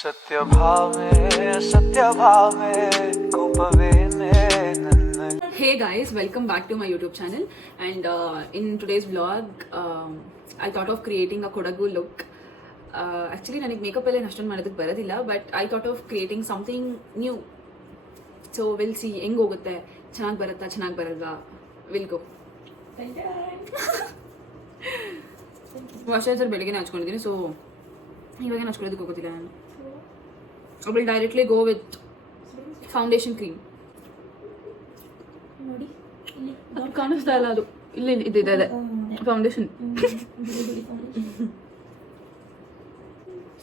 ಸತ್ಯಭಾಮೆ ಕೋಪವೇನೆ ನನ್ನ. Hey guys, welcome back to my YouTube channel and in today's vlog I thought of creating a kodagu look. Actually ನನಗೆ makeup ಎಲ್ಲ ಅಷ್ಟೊಂದು ಮಾಡೋದಕ್ಕೆ ಬರೋದಿಲ್ಲ, but I thought of creating something new. So will see ಹೆಂಗೆ ಹೋಗುತ್ತೆ, ಚೆನ್ನಾಗಿ ಬರುತ್ತಾ ಚೆನ್ನಾಗಿ ಬರಲ್ವಾ, ವಿಲ್ ಗೋ. ಮಾಯ್ಶ್ಚರೈಸರ್ ಬೆಳಗ್ಗೆನೇ ಹಚ್ಕೊಂಡಿದ್ದೀನಿ, ಸೊ ಇವಾಗ ಹಚ್ಕೊಳ್ಳೋದಕ್ಕೆ ಹೋಗೋದಿಲ್ಲ ನಾನು. I will directly go with foundation cream. ಕಾಣಿಸ್ತಾ ಇಲ್ಲ ಅದು, ಇಲ್ಲಿ ಇದೆ ಫೌಂಡೇಶನ್.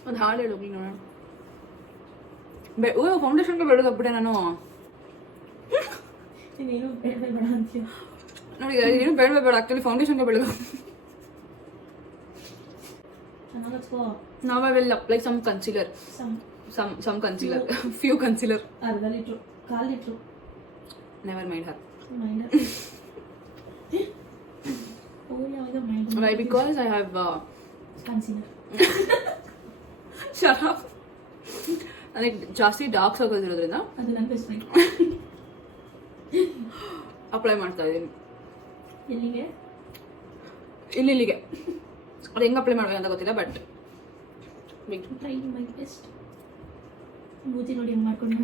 ಒಂದು ಹಾಡು ಹೇಳೋಗಿ ನೋಡೋಣ. ಫೌಂಡೇಶನ್ಗೆ ಬೆಳಗಾಗ್ಬಿಟ್ಟೆ ನಾನು. ನೋಡಿ ಏನು ಬೇಡ ಆಕ್ಚುಲಿ ಫೌಂಡೇಶನ್ಗೆ ಬೆಳಗ. Now I will apply some concealer. Some concealer. Few concealer. Never mind her. Why? Because I have concealer. Shut up. Like ಜಾಸ್ತಿ ಡಾರ್ಕ್ ಸರ್ಕಲ್ಸ್ ಇರೋದ್ರಿಂದ ಅದು ನನ್ನ ಬೆಸ್ಟ್ ಫ್ರೆಂಡ್ ಅಪ್ಲೈ ಮಾಡ್ತಾ ಇದ್ದೀನಿ. ಇಲ್ಲಿಗೆ ಅದು ಹೆಂಗೆ ಅಪ್ಲೈ ಮಾಡ್ಬೇಕು ಅಂತ ಗೊತ್ತಿಲ್ಲ, ಬಟ್ ನೋಡಿ ಹೆಂಗೆ ಮಾಡ್ಕೊಂಡು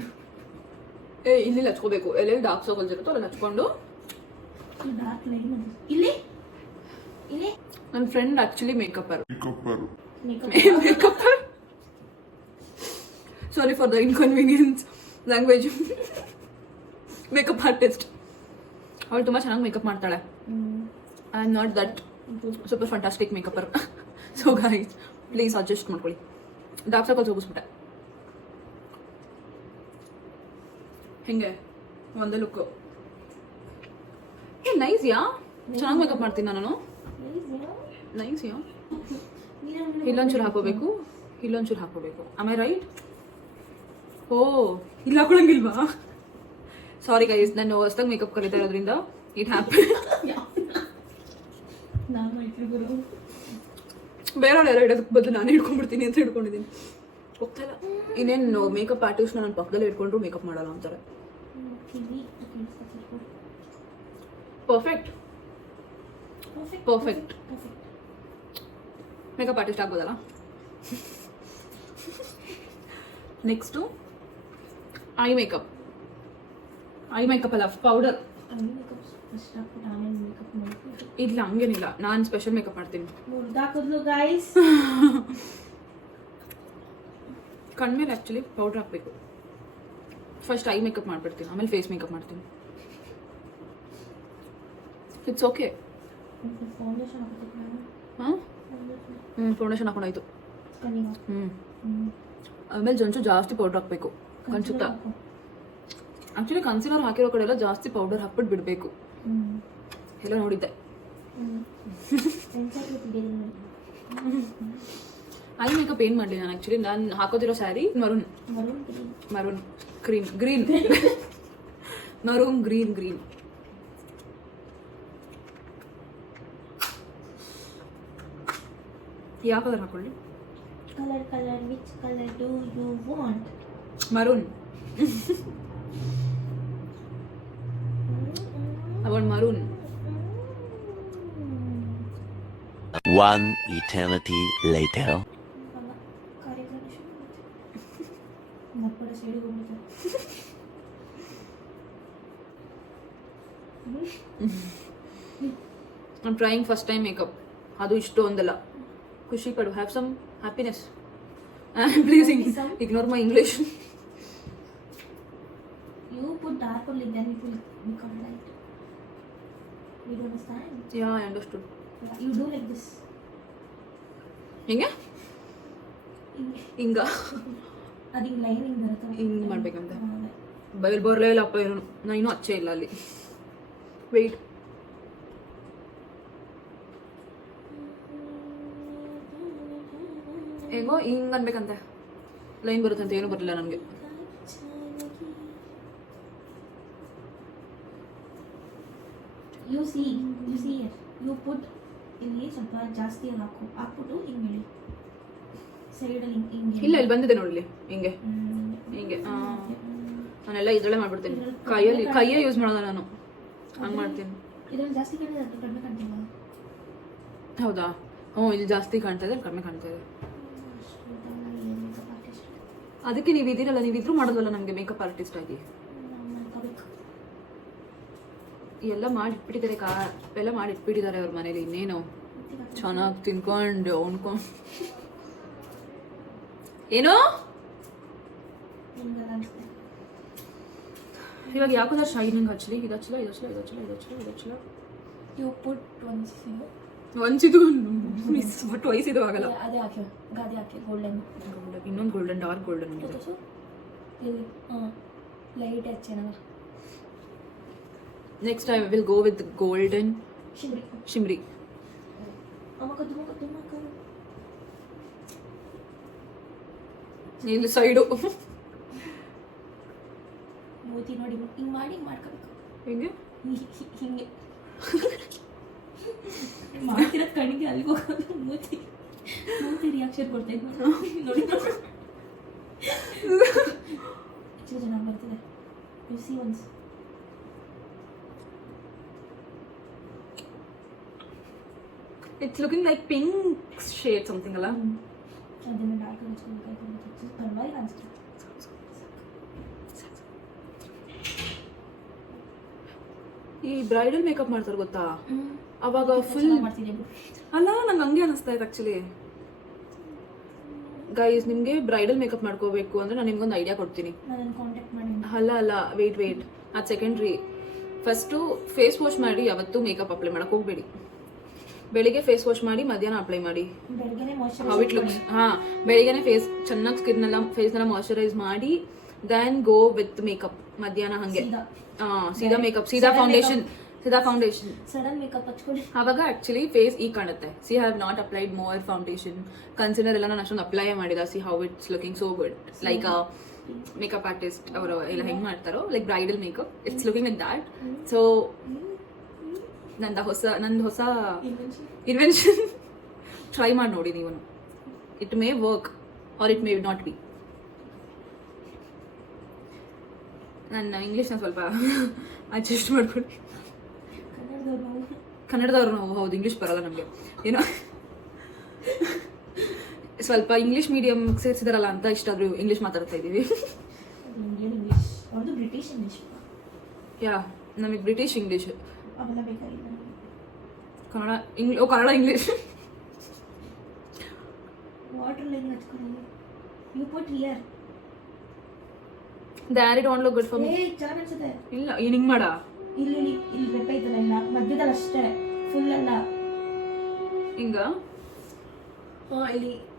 ಇಲ್ಲಿ ಹಚ್ಕೋಬೇಕು. ಎಲ್ಲಿ ಡಾರ್ಕ್ ಸರ್ಕಲ್ಸ್ ಇರುತ್ತೋ ಅಲ್ಲಿ ಹಚ್ಕೊಂಡು. ಡಾರ್ಕ್ ಲೈನ್ ಇಲ್ಲಿ ಇಲ್ಲಿ ನನ್ನ friend actually makeupper. Sorry for the inconvenience language. Makeup artist. ಅವಳು ತುಂಬ ಚೆನ್ನಾಗಿ ಮೇಕಪ್ ಮಾಡ್ತಾಳೆ. I am not that super fantastic makeupper. So guys please adjust ಮಾಡ್ಕೊಳ್ಳಿ. ಡಾರ್ಕ್ ಸರ್ಕಲ್ಸ್ ಹೋಗಿಸ್ಬಿಟ್ಟೆ. ಹಿಂಗೆ ಒಂದೇ ಲುಕ್ಕು. ನೈಸ್ ಯಾ, ಚೆನ್ನಾಗಿ ಮೇಕಪ್ ಮಾಡ್ತೀನಿ ನಾನು. Nice yeah. ಇಲ್ಲೊಂಚೂರು ಹಾಕೋಬೇಕು, ಇಲ್ಲೊಂಚೂರು ಹಾಕೋಬೇಕು. Am I right? ಓ ಇಲ್ಲ ಹಾಕೊಳಂಗಿಲ್ವಾ? ಸಾರಿ ಗೈಸ್, ನಾನು ಹೊಸ್ದಾಗಿ ಮೇಕಪ್ ಕಲಿತಾ ಇರೋದ್ರಿಂದ ಇಟ್ ಹ್ಯಾಪನ್. ಬೇರೆಯವ್ರು ಯಾರೋ ಇಡೋದಕ್ಕೆ ಬದಲು ನಾನೇ ಹಿಡ್ಕೊಂಡ್ಬಿಡ್ತೀನಿ ಅಂತ ಹಿಡ್ಕೊಂಡಿದ್ದೀನಿ. ಹೋಗ್ತಾ ಇಲ್ಲ. ಇನ್ನೇನು ಮೇಕಪ್ ಆರ್ಟಿಸ್ಟ್ನ ನನ್ನ ಪಕ್ಕದಲ್ಲಿ ಇಟ್ಕೊಂಡ್ರು ಮೇಕಪ್ ಮಾಡಲ್ಲ ಅಂತಾರೆ. ಪರ್ಫೆಕ್ಟ್ ಪರ್ಫೆಕ್ಟ್ ಮೇಕಪ್ ಆರ್ಟಿಸ್ಟ್ ಆಗ್ಬೋದಲ್ಲ. Next I makeup. I makeup ಅಲ್ಲ, ಪೌಡರ್. ಇಲ್ಲ ಹಂಗೇನಿಲ್ಲ, ನಾನು ಸ್ಪೆಷಲ್ ಮೇಕಪ್ ಮಾಡ್ತೀನಿ. ಕಣ್ಮೇಲೆ ಆ್ಯಕ್ಚುಲಿ ಪೌಡರ್ ಹಾಕಬೇಕು. ಫಸ್ಟ್ ಐ ಮೇಕಪ್ ಮಾಡಿಬಿಡ್ತೀನಿ, ಆಮೇಲೆ ಫೇಸ್ ಮೇಕಪ್ ಮಾಡ್ತೀನಿ. It's okay. ಹಾಂ ಫೌಂಡೇಶನ್ ಹಾಕೊಂಡಾಯ್ತು. ಆಮೇಲೆ ಜೊಂಚು ಜಾಸ್ತಿ ಪೌಡರ್ ಹಾಕಬೇಕು ಕನ್ಸುತ್ತಾ. ಆ್ಯಕ್ಚುಲಿ ಕನ್ಸೀಲರ್ ಹಾಕಿರೋ ಕಡೆ ಎಲ್ಲ ಜಾಸ್ತಿ ಪೌಡರ್ ಹಾಕ್ಬಿಟ್ಟು ಬಿಡಬೇಕು. ಎಲ್ಲ ನೋಡಿದ್ದೆ. ಐ ಮೇಕಪ್ ಏನು ಮಾಡಲಿ ನಾನು. ಆ್ಯಕ್ಚುಲಿ ನಾನು ಹಾಕೋದಿರೋ sari maroon green maroon green. ಯಾವ ಕಲರ್ ಹಾಕೊಳ್ಳಿ? Colour which colour do you want? Maroon. ಅವನ್ maroon. One eternity later. I'm trying first time makeup. ಅದು ಇಷ್ಟು ಒಂದಲ್ಲ. ಖುಷಿ ಪಡು. Have some happiness. Please ignore my English. You put dark only, then it will become light. You don't understand? Yeah, I understood. You do like this. ಹಿಂಗೆ ಹಿಂಗ ಅದಕ್ಕೆ lining ಬರುತ್ತೆ. ಹಿಂಗೆ ಮಾಡ್ಬೇಕಂತ ಬರಲೇ ಇಲ್ಲಪ್ಪ. ಏನು ನಾನು ಇನ್ನೂ ಹಚ್ಚೇ ಇಲ್ಲ ಅಲ್ಲಿ. ವೆಯ್ಟ್. ಹೇಗೋ ಹಿಂಗೆ ಅನ್ಬೇಕಂತೆ. ಲೈನ್ ಬರುತ್ತಂತೆ, ಏನೂ ಬರಲಿಲ್ಲ ನನಗೆ. You see here. You put ಇಲ್ಲಿ ಸ್ವಲ್ಪ ಜಾಸ್ತಿ ಹಾಕ್ಬಿಟ್ಟು ಹಿಂಗೆ ಹೇಳಿ. ಸೈಡಲ್ಲಿ ಹಿಂಗೆ ಇಲ್ಲ ಇಲ್ಲಿ ಬಂದಿದೆ ನೋಡಲಿ ಹಿಂಗೆ ಹಿಂಗೆ ನಾನೆಲ್ಲ ಇದ್ರಲ್ಲೇ ಮಾಡ್ಬಿಡ್ತೀನಿ. ಕೈಯೇ ಯೂಸ್ ಮಾಡೋದ ನಾನು, ಹಂಗೆ ಮಾಡ್ತೀನಿ. ಇದ್ರಲ್ಲಿ ಜಾಸ್ತಿ ಕಡಿಮೆ ಕಾಣ್ತಿಲ್ಲ. ಹೌದಾ? ಹ್ಞೂ, ಇಲ್ಲಿ ಜಾಸ್ತಿ ಕಾಣ್ತಾ ಇದೆ, ಕಡಿಮೆ ಕಾಣ್ತಾ ಇದೆ. ಅದಕ್ಕೆ ನೀವು ಇದ್ದೀರಲ್ಲ, ನೀವು ಇದ್ರೂ ಮಾಡೋದಲ್ಲ ನಮಗೆ ಮೇಕಪ್ ಆರ್ಟಿಸ್ಟ್ ಆಗಿ. ಎಲ್ಲ ಮಾಡಿ ಇಟ್ಬಿಟ್ಟಿದ್ದಾರೆ, ಎಲ್ಲ ಮಾಡಿ ಇಟ್ಬಿಟ್ಟಿದ್ದಾರೆ ಅವ್ರ ಮನೇಲಿ. ಇನ್ನೇನು ಚೆನ್ನಾಗಿ ತಿನ್ಕೊಂಡು ಉಣ್ಕೊಂಡು. ಏನೋ ಇವಾಗ ಯಾಕೋದಾರು ಶೈನಿಂಗ್ ಹಚ್ಚಲಿ, ಇದು ಹಚ್ಚಲ, ಇದು ಹಚ್ಚಲ, ಇದು ಹಚ್ಚಲ, ಇದು ಹಚ್ಚಲ, ಇದು ಹಚ್ಚಲ. ಯು ಪುಟ್ ಒಂಚಿದು ಮಿಸ್ ಬಟ್ ವಯಸ್ಸಿದು ಆಗಲ್ಲ. ಅದೇ ಹಾಕಿ, ಗಾದಿ ಹಾಕಿ. ಗೋಲ್ಡನ್, ಇನ್ನೊಂದು ಗೋಲ್ಡನ್, ಡಾರ್ಕ್ ಗೋಲ್ಡನ್ ಇದೆ. ಇಲ್ಲಿ ಲೈಟ್ ಹಚ್ಚೇನ. Next I will go with golden shimmery. ಇಲ್ಲಿ ಸೈಡು ಮೂತಿ ನೋಡಿ ಹಿಂಗೆ ಮಾಡಿ ಹಿಂಗೆ ಮಾಡ್ಕೋಬೇಕು. ಹಿಂಗೆ ಹಿಂಗೆ ಮಾಡ್ತಿರೋದು ಕಣ್ಣಿಗೆ ಅಲ್ಲಿಗೆ ಹೋಗೋದು. ಮೂತಿ ರಿಯಾಕ್ಷನ್ ಕೊಡ್ತಾ ಇದ್ದು ನೋಡಿ. ಚೆನ್ನಾಗಿ ಬರ್ತಿದೆ. U C once. It's looking like pink shade something ಅಲ್ಲ? ಅದನ್ನು ಡಾರ್ಕ್ ಹಚ್ಕೊಬೇಕಾಯ್ತು. ಪರವಾಗಿ ಅನಿಸ್ತು. ಈ ಬ್ರೈಡಲ್ ಮೇಕಪ್ ಮಾಡ್ತಾರೆ ಗೊತ್ತಾ, ಅವಾಗ ಫುಲ್ ಅಲ್ಲ, ನಂಗೆ ಹಂಗೆ ಅನಿಸ್ತಾ ಇದೆ ಆಕ್ಚುಲಿ. ಗೈಸ್, ನಿಮಗೆ ಬ್ರೈಡಲ್ ಮೇಕಪ್ ಮಾಡ್ಕೋಬೇಕು ಅಂದ್ರೆ ನಾನು ನಿಮ್ಗೊಂದು ಐಡಿಯಾ ಕೊಡ್ತೀನಿ. ಅಲ್ಲ ವೇಟ್ ಅದು ಸೆಕೆಂಡ್ರಿ. ಫಸ್ಟು ಫೇಸ್ ವಾಶ್ ಮಾಡಿ ಯಾವತ್ತೂ ಮೇಕಪ್ ಅಪ್ಲೈ ಮಾಡಕ್ಕೆ ಹೋಗ್ಬೇಡಿ. ಬೆಳಿಗ್ಗೆ ಫೇಸ್ ವಾಶ್ ಮಾಡಿ ಮಧ್ಯಾಹ್ನ ಅಪ್ಲೈ ಮಾಡಿ. How it looks. ಬೆಳಿಗ್ಗೆನೆ ಫೇಸ್ ಚೆನ್ನಾಗಿ ಫೇಸ್ನೆಲ್ಲ ಮಾಯಶ್ಚರೈಸ್ ಮಾಡಿ ದೆನ್ ಗೋ ವಿತ್ ಮೇಕಪ್. ಮಧ್ಯಾಹ್ನ ಹಂಗೆ ಸೀದಾ ಮೇಕಪ್, ಸೀದಾ ಫೌಂಡೇಶನ್ ಸಡನ್ ಮೇಕಪ್ ಹಚ್ಕೊಳ್ಳಿ. ಅವಾಗ ಆಕ್ಚುಲಿ ಫೇಸ್ ಈಗ ಕಾಣುತ್ತೆ. See have not applied more foundation, concealer ಎಲ್ಲ ನಾನು ಅಷ್ಟೊಂದು ಅಪ್ಲೈ ಮಾಡಿದ. See how it's looking so good. Like makeup artist ಅವರು ಎಲ್ಲ ಹೆಂಗ್ ಮಾಡ್ತಾರೋ, like bridal makeup, it's looking like that. So ನಂದು ಹೊಸ ಇನ್ವೆನ್ಷನ್ ಟ್ರೈ ಮಾಡಿ ನೋಡಿ ನೀವು. It may work or it may not be. ನನ್ನ ಇಂಗ್ಲೀಷ್ನ ಸ್ವಲ್ಪ ಅಡ್ಜಸ್ಟ್ ಮಾಡ್ಕೊಂಡು. ಕನ್ನಡದವ್ರು ನಾವು, ಹೌದು, ಇಂಗ್ಲೀಷ್ ಬರಲ್ಲ ನಮಗೆ. ಏನೋ ಸ್ವಲ್ಪ ಇಂಗ್ಲೀಷ್ ಮೀಡಿಯಂ ಸೇರಿಸಿದಾರಲ್ಲ ಅಂತ ಇಷ್ಟಾದರೂ ಇಂಗ್ಲೀಷ್ ಮಾತಾಡ್ತಾ ಇದ್ದೀವಿ. ಯಾ, ನಮಗೆ British English, Kannada English. Water line ಹಚ್ಕೊಳ್ಳಿ. You put here. There it won't look good for me. ಚೆನ್ನಾಗಿ ಅನ್ಸುತ್ತೆ. ಇಲ್ಲ, ಏನು ಹಿಂಗೆ ಮಾಡ. ಇಲ್ಲಿ ರೆಪ್ಪೆ ಐತಲ್ಲ, ಇಲ್ಲ ಮಧ್ಯದಲ್ಲಿ ಅಷ್ಟೇ, ಫುಲ್ ಅಲ್ಲ. ಹಿಂಗ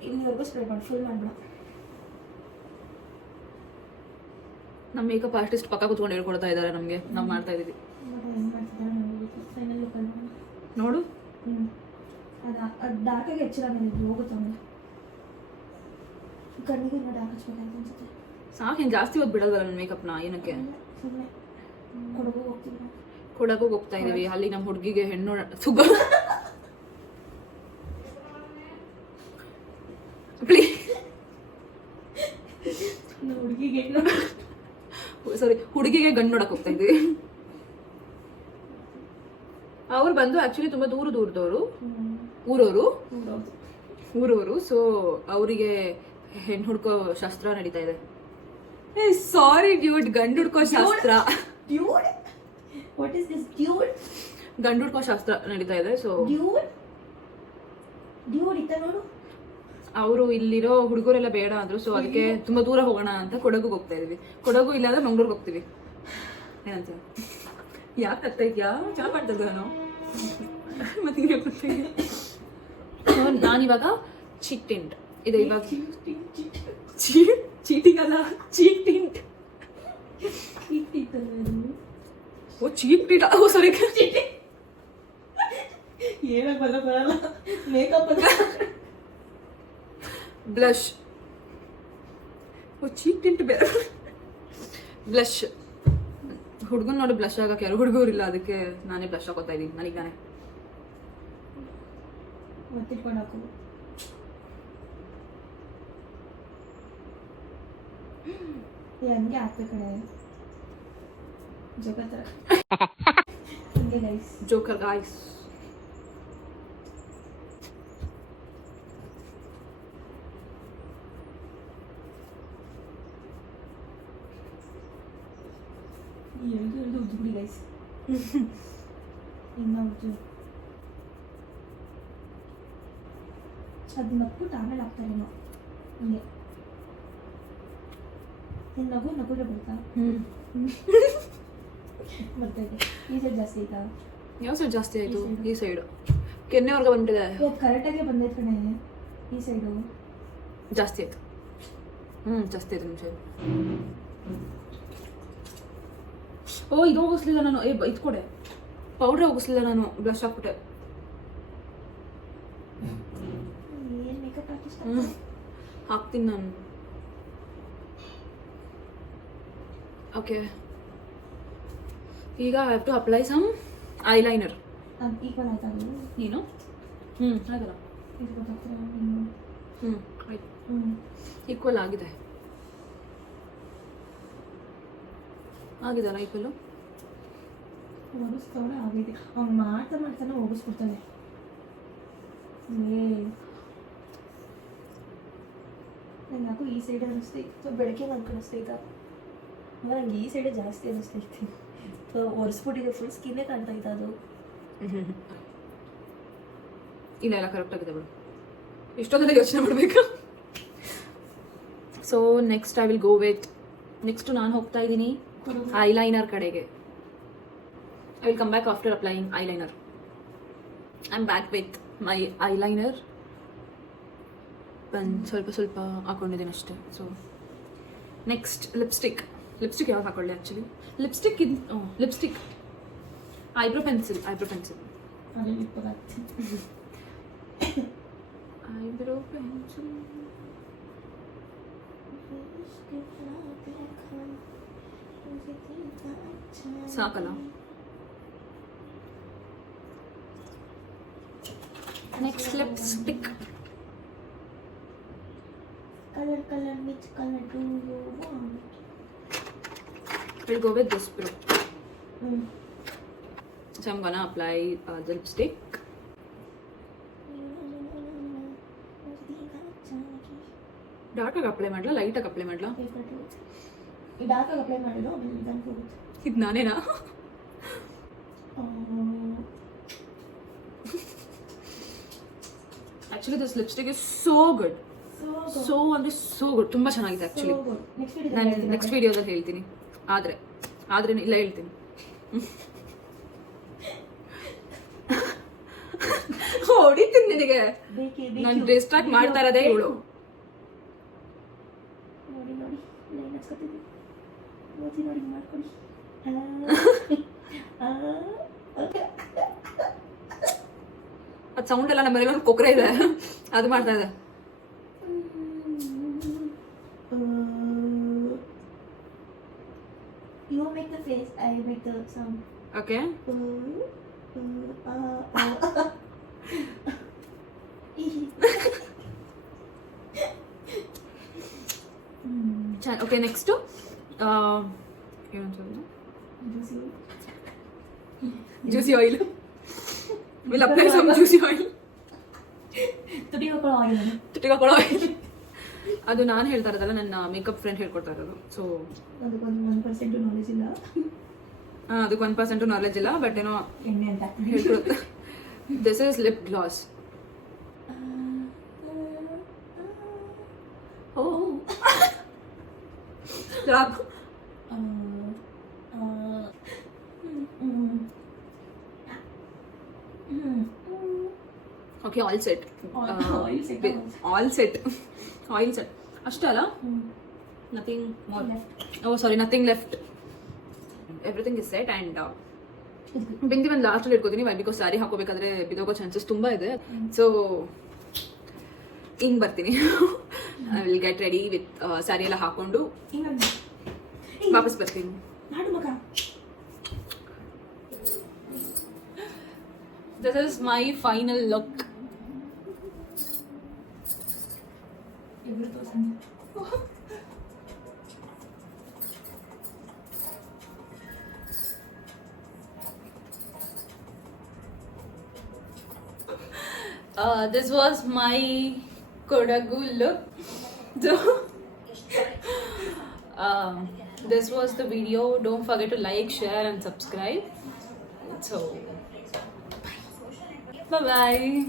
ಇಲ್ಲಿವರೆಗೂ ಸ್ಪ್ರೆಡ್ ಮಾಡಿ, ಫುಲ್ ಮಾಡ್ಬೇಡ. ನಮ್ಮ ಮೇಕಪ್ ಆರ್ಟಿಸ್ಟ್ ಪಕ್ಕ ಕೂತ್ಕೊಂಡು ಹೇಳ್ಕೊಡ್ತಾ ಇದ್ದಾರೆ ನಮಗೆ, ನಾವು ಮಾಡ್ತಾ ಇದೀವಿ. ನೋಡು, ಅದು ಡಾರ್ಕಾಗಿ ಹೆಚ್ಚಿರಾಗಿ ಹೋಗುತ್ತೆ. ಅವನಿಗೆ ಕಣ್ಣಿಗೆ ಡಾರ್ಕ್ ಹಚ್ಬೇಕಾಯ್ತು ಅನ್ಸುತ್ತೆ. ಸಾಕು, ಇನ್ನು ಜಾಸ್ತಿ ಹೊತ್ತು ಬಿಡೋದಲ್ಲ ನನ್ನ ಮೇಕಪ್ನ. ಏನಕ್ಕೆ? ಸುಮ್ಮನೆ ಕೊಡಗು ಹೋಗ್ತಾ ಇದೀವಿ. ಅಲ್ಲಿ ನಮ್ಮ ಹುಡುಗಿಗೆ ಹೆಣ್ಣು ಹುಡುಗಿಗೆ ಗಂಡು ನೋಡಕ್ ಹೋಗ್ತಾ ಇದೀವಿ. ಅವ್ರು ಬಂದು ಆಕ್ಚುಲಿ ತುಂಬಾ ದೂರದವರು, ಊರವರು. ಸೊ ಅವರಿಗೆ ಹೆಣ್ಣು ಹುಡ್ಕೋ ಶಾಸ್ತ್ರ ನಡೀತಾ ಇದೆ. ಸಾರಿ ಡ್ಯೂಡ್, ಗಂಡು ಹುಡ್ಕೋ ಶಾಸ್ತ್ರ. ಗಂಡು ಹುಡ್ಕೋ ಶಾಸ್ತ್ರ ನಡೀತಾ ಇದೆ. ಸೊ ಅವರು ಇಲ್ಲಿರೋ ಹುಡುಗರೆಲ್ಲ ಬೇಡ ಅಂದ್ರು. ಸೊ ಅದಕ್ಕೆ ತುಂಬಾ ದೂರ ಹೋಗೋಣ ಅಂತ ಕೊಡಗುಗೆ ಹೋಗ್ತಾ ಇದೀವಿ. ಕೊಡಗು ಇಲ್ಲಾಂದ್ರೆ ಮಂಗ್ಳೂರ್ಗೆ ಹೋಗ್ತೀವಿ. ಏನಂತ? ಯಾಕೆ ಆಗ್ತಾ ಇದ್ಯಾ? ಚೆನ್ನಾಗಿ ಮಾಡ್ತಾ ಇದ್ದ ನಾನು ಮತ್ತೆ. ನಾನಿವಾಗ ಚೀಕ್ ಟಿಂಟ್ ಇದೆ. ಇವಾಗ ಚೀಟಿಂಗ್ ಅಲ್ಲ, ಚೀಕ್ ಟಿಂಟ್. ಓ ಚೀಕ್ ಟಿಂಟ್, ಓ ಸಾರಿ, ಏನಕ್ಕೆ ಬರಲ್ಲ ಮೇಕಪ್. ಬ್ಲಷ್. ಓ ಚೀಕ್ ಟಿಂಟ್ ಬೇರೆ. ಬ್ಲಷ್ ಹುಡುಗನ್ ನೋಡಿ ಬ್ಲಷ್ ಆಗಕ್ಕೆ ಯಾರು ಹುಡುಗರಿಲ್ಲ, ಅದಕ್ಕೆ ನಾನೇ ಬ್ಲಷ್ ಹಾಕೋತಾ ಇದ್ದೀನಿ ನನಗೆ ನಾನೇ. ಹಂಗೆ ಹಾಕ್ಬೇಕು ಕಡೆ ಜಗತ್ತರ ಹಂಗೆ ಗೈಸ್. Joker guys. ಎಳ್ದು ಉಜ್ಜು ಬಿಡಿ ಗೈಸ್. ಇನ್ನ ಉಜ್ಜು ಅದು ನಕ್ಬಿಟ್ಟು ಆಮೇಲೆ ಹಾಕ್ತಾರೇನೋ ಹಂಗೆ. ನಿನ್ನ ನಗುದ್ರೆ ಬರ್ತಾ ಬರ್ತೈತೆ. ಈ ಸೈಡ್ ಜಾಸ್ತಿ ಆಯ್ತಾ? ಯಾವ ಸೈಡ್ ಜಾಸ್ತಿ ಆಯಿತು? ಈ ಸೈಡು ಕೆನ್ನೆವರೆಗೆ ಬಂದ್ಬಿಟ್ಟಿದೆ. ಇವತ್ತು ಕರೆಕ್ಟಾಗೆ ಬಂದೈತೆ ಕಣೆ ಈ ಸೈಡು. ಜಾಸ್ತಿ ಆಯಿತು. ಜಾಸ್ತಿ ಆಯಿತು ನಿಮ್ಮ ಸೈಡ್. ಓ ಇದು ಹೋಗಿಸ್ಲಿಲ್ಲ ನಾನು. ಇದು ಕೊಡೆ ಪೌಡ್ರ್ ಹೋಗಿಸ್ಲಿಲ್ಲ ನಾನು. ಬ್ಲಷ್ ಹಾಕ್ಬಿಟ್ಟೆ. ಏನು ಮೇಕಪ್ ಆರ್ಟಿಸ್ಟ್ ಹಾಕ್ತೀನಿ ನಾನು. ಓಕೆ ಈಗ I have to apply some eyeliner. Equal ಆಯ್ತಾ ಅದು? ನೀನು ಆಗಲ್ಲ. ಇದು ಗೊತ್ತಾಗ್ತಿಲ್ಲ ಆಯ್ತು. ಈಕ್ವಲ್ ಆಗಿದೆ. ಆಗಿದಲ್ಲ ಈಕ್ವಲ್ಲು? ಒರೆಸ್ತವಳೆ ಆಗಿದೆ. ಅವ್ನು ಮಾಡ್ತಾನೆ ಒರೆಸ್ಬಿಡ್ತಾನೆ. ನಂಗೆ ಯಾಕೋ ಈ ಸೈಡ್ ಅನ್ನಿಸ್ತೈತೆ. ಬೆಳಗ್ಗೆ ನಂಗೆ ಕಾಣಿಸ್ತೈತಾ? ನಂಗೆ ಈ ಸೈಡೇ ಜಾಸ್ತಿ ಅನ್ನಿಸ್ತೈತಿ. ಒರೆಸ್ಬಿಟ್ಟಿದೆ. ಫುಲ್ ಸ್ಕಿನ್ನೇ ಕಾಣ್ತೈತೆ ಅದು. ಇಲ್ಲ ಎಲ್ಲ ಕರೆಕ್ಟ್ ಆಗಿದೆ ಬಿಡು. ಇಷ್ಟೊಂದೆಲ್ಲ ಯೋಚನೆ ಮಾಡಬೇಕಾ? So next I will go with next ನಾನು ಹೋಗ್ತಾ ಇದ್ದೀನಿ ಐಲೈನರ್ ಕಡೆಗೆ. I will come back after applying eyeliner. I am back with my eyeliner. ಸ್ವಲ್ಪ ಹಾಕೊಂಡಿದ್ದೀನಿ ಅಷ್ಟೇ. ಸೊ ನೆಕ್ಸ್ಟ್ ಲಿಪ್ಸ್ಟಿಕ್ ಯಾವಾಗ ಹಾಕೊಳ್ಳಿ actually? Lipstick eyebrow pencil eyebrow pencil. ಸಾಕಲ್ಲ? Next lipstick. Color, which color do you want? We'll go with this bro. So I'm gonna apply the lipstick. Dark ಆಗಿ apply ಮಾಡಲ, light ಆಗಿ apply ಮಾಡಲ? ಈ dark ಆಗಿ apply ಮಾಡಿರೋ ಆಮೇಲೆ ಇದನ್ನು ಹೋಗುತ್ತೆ. ಇದು ನಾನೇನಾ? Actually this lipstick is so good. So ಅಂದರೆ ಸೋ ಗುಡ್. ತುಂಬ ಚೆನ್ನಾಗಿದೆ ಆ್ಯಕ್ಚುಲಿ. ನಾನು ನೆಕ್ಸ್ಟ್ ವಿಡಿಯೋದಲ್ಲಿ ಹೇಳ್ತೀನಿ. ಆದರೆ ಇಲ್ಲ ಹೇಳ್ತೀನಿ. ಹೊಡಿತೀನಿ ನಿನಗೆ. ನಾನು ಡಿಸ್ಟ್ರಾಕ್ಟ್ ಮಾಡ್ತಾ ಇರೋದೇ ಇವಳು. ನೋಡಿ ಲೈನ್ ಹಚ್ಕೊತಿದ್ವಿ. ನೋಡಿ ಮಾಡ್ಕೊಡಿ. ಅದು ಸೌಂಡ್ ಎಲ್ಲ ನಮ್ಮ ಮನೇಲಿ ಒಂದು ಕೊಕ್ಕರೆ ಇದೆ, ಅದು ಮಾಡ್ತಾ ಇದೆ. You make the face, I make the sound. Okay. Okay, next juicy oil. We'll apply some juicy oil. ತುಟಿ ಹಾಕೊಳ್ಳೋ ಆಯಿಲ್. ಅದು ನಾನು ಹೇಳ್ತಾ ಇರೋದಲ್ಲ, ನನ್ನ ಮೇಕಪ್ ಫ್ರೆಂಡ್ ಹೇಳ್ಕೊಡ್ತಾ ಇರೋದು. ಸೊ ಅದಕ್ಕೊಂದು 1% ನಾಲೆಜ್ ಇಲ್ಲ. ಅದಕ್ಕೆ 1% ನಾಲೆಜ್ ಇಲ್ಲ, ಬಟ್ ಏನೋ ಎಣ್ಣೆ ಅಂತ ಹೇಳ್ಕೊಡುತ್ತೆ. This is lip gloss. Oh okay, all set. ಅಷ್ಟೇ ಅಲ್ಲ? Nothing more. Oh sorry, nothing left. Everything is set. And bindi ಒಂದು ಲಾಸ್ಟಲ್ಲಿ ಇಟ್ಕೋತೀನಿ. ವೈ ಬಿಕಾಸ್ ಸ್ಯಾರಿ ಹಾಕೋಬೇಕಾದ್ರೆ ಬಿದೋಗೋ ಚಾನ್ಸಸ್ ತುಂಬ ಇದೆ. ಸೊ ಹಿಂಗೆ ಬರ್ತೀನಿ. I will get ready with sari ಎಲ್ಲ ಹಾಕೊಂಡು ವಾಪಸ್ ಬರ್ತೀನಿ. This is my final look. This was my Kodagu look. So, this was the video. Don't forget to like, share, and subscribe. So, bye bye.